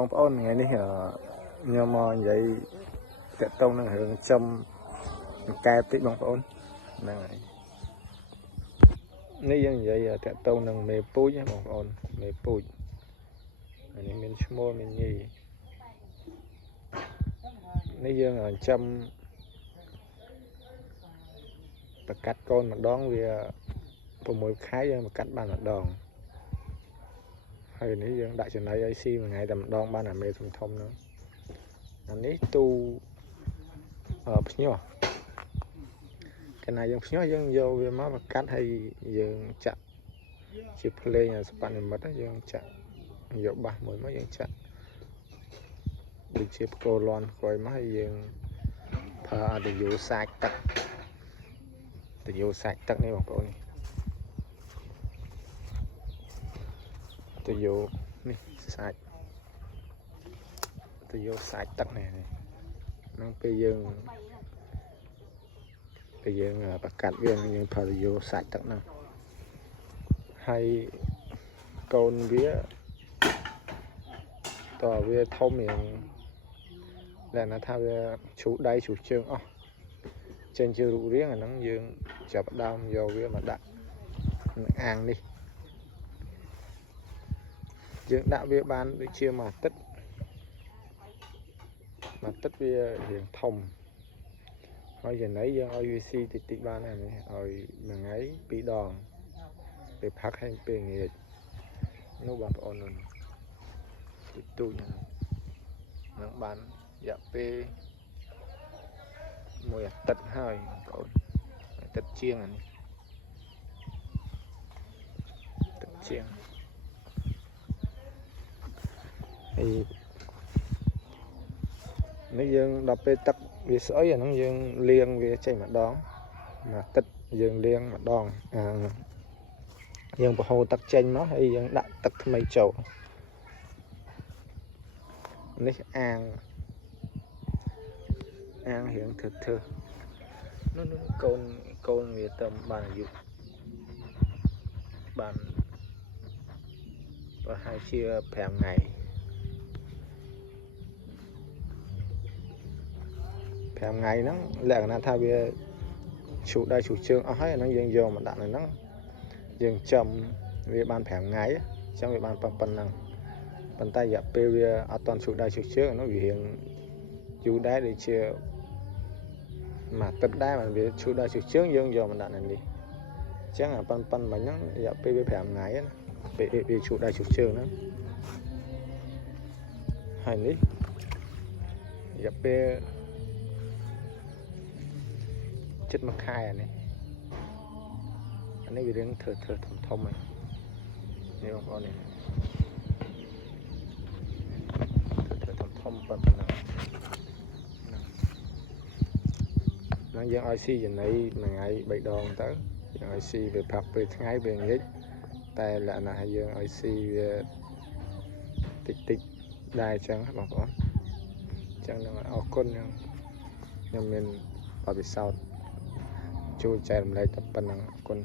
បងប្អូនថ្ងៃនេះខ្ញុំមកនិយាយតាក់ទងនឹងរឿងចំកែបតិចបងប្អូនហ្នឹងហើយនេះយើងនិយាយតាក់ទងនឹងមេពូជណាបងប្អូនមេពូជអានេះមានឈ្មោះមានញីនេះយើងចំប្រកាត់កូនម្ដងវា6ខែយើងប្រកាត់បានម្ដងហើយនេះយើងដាក់ចំណីឲ្យស៊ីមួយថ្ងៃតែម្ដងបានអាមេធំហ្នឹងអានេះទូភ្ញាស់កាលណាយើងភ្ញាស់យើងយកវាមកប្រកាត់ហើយយើងចាក់ជាភ្លេងសប្បនិមិត្តយើងចាក់យកបាសមួយមកយើងចាក់ដូចជាផ្គរលាន់ក្រោយមកហើយយើងប្រើអត់ទៅយោសាច់ទឹកទៅយោសាច់ទឹកនេះបងប្អូនទៅយោនេះសាច់ទៅយោសាច់ទឹកនេះហ្នឹងពេលយើងប្រកាត់វាយើងប្រើទៅយោសាច់ទឹកហ្នឹងហើយកូនវាតើវាធំយ៉ាងដែលណាថាវាឈូដៃឈូជើងអស់ចេញជារូបរាងអាហ្នឹងយើងចាប់ដើមយកវាមកដាក់ក្នុងអាងនេះយើងដាក់វាបានដូចជាមួយអាទិត្យវារៀងធំហើយចំណីយើងឲ្យវាស៊ីតិចបានហើយនេះឲ្យមួយថ្ងៃ2 ដងពេលផឹកហើយពេលងាយនោះបងប្អូននោះទូចនឹងបានរយៈពេលមួយអាទិត្យហើយបងប្អូនអាទិត្យជាងអានេះអាទិត្យជាងហើយនេះយើងដល់ពេលទឹកវាស្អុយអាហ្នឹងយើងលាងវាចេញម្ដងមួយអាទិត្យយើងលាងម្ដងយើងប្រហូរទឹកចេញមកហើយយើងដាក់ទឹកថ្មីចូលនេះអាងរៀងធ្វើនោះកូនវាទៅបានអាយុបានប្រហែលជា5 ថ្ងៃហ្នឹងលក្ខណៈថាវាឈូដៃឈូជើងអស់ហើយអាហ្នឹងយើងយកមកដាក់នៅហ្នឹងយើងចំវាបាន5 ថ្ងៃអញ្ចឹងវាបានប៉ុណ្ណឹងប៉ុន្តែរយៈពេលវាអត់តន់ឈូដៃឈូជើងហ្នឹងវារៀងយូរដែរដូចជាមួយអាទិត្យដែរបានវាឈូដៃឈូជើងយើងយកមកដាក់នៅនេះអញ្ចឹងអាប៉ុណ្ណឹងហ្នឹងរយៈពេលវា5 ថ្ងៃណាពេលវាឈូដៃឈូជើងហ្នឹងហើយនេះរយៈពេលជិត1 ខែអានេះវារៀងធ្វើធំហើយនេះបងប្អូននេះធ្វើធំប៉ុណ្ណឹងហ្នឹងយើងឲ្យស៊ីចំណីមួយថ្ងៃ3 ដងទៅយើងឲ្យស៊ីវាផឹកពេលថ្ងៃវាងាយតែលក្ខណៈយើងឲ្យស៊ីវាតិចដែរអញ្ចឹងបងប្អូនអញ្ចឹងនឹងអរគុណខ្ញុំមានបទពិសោធន៍ជួយចែករំលែកតែប៉ុណ្ណឹងអរគុណ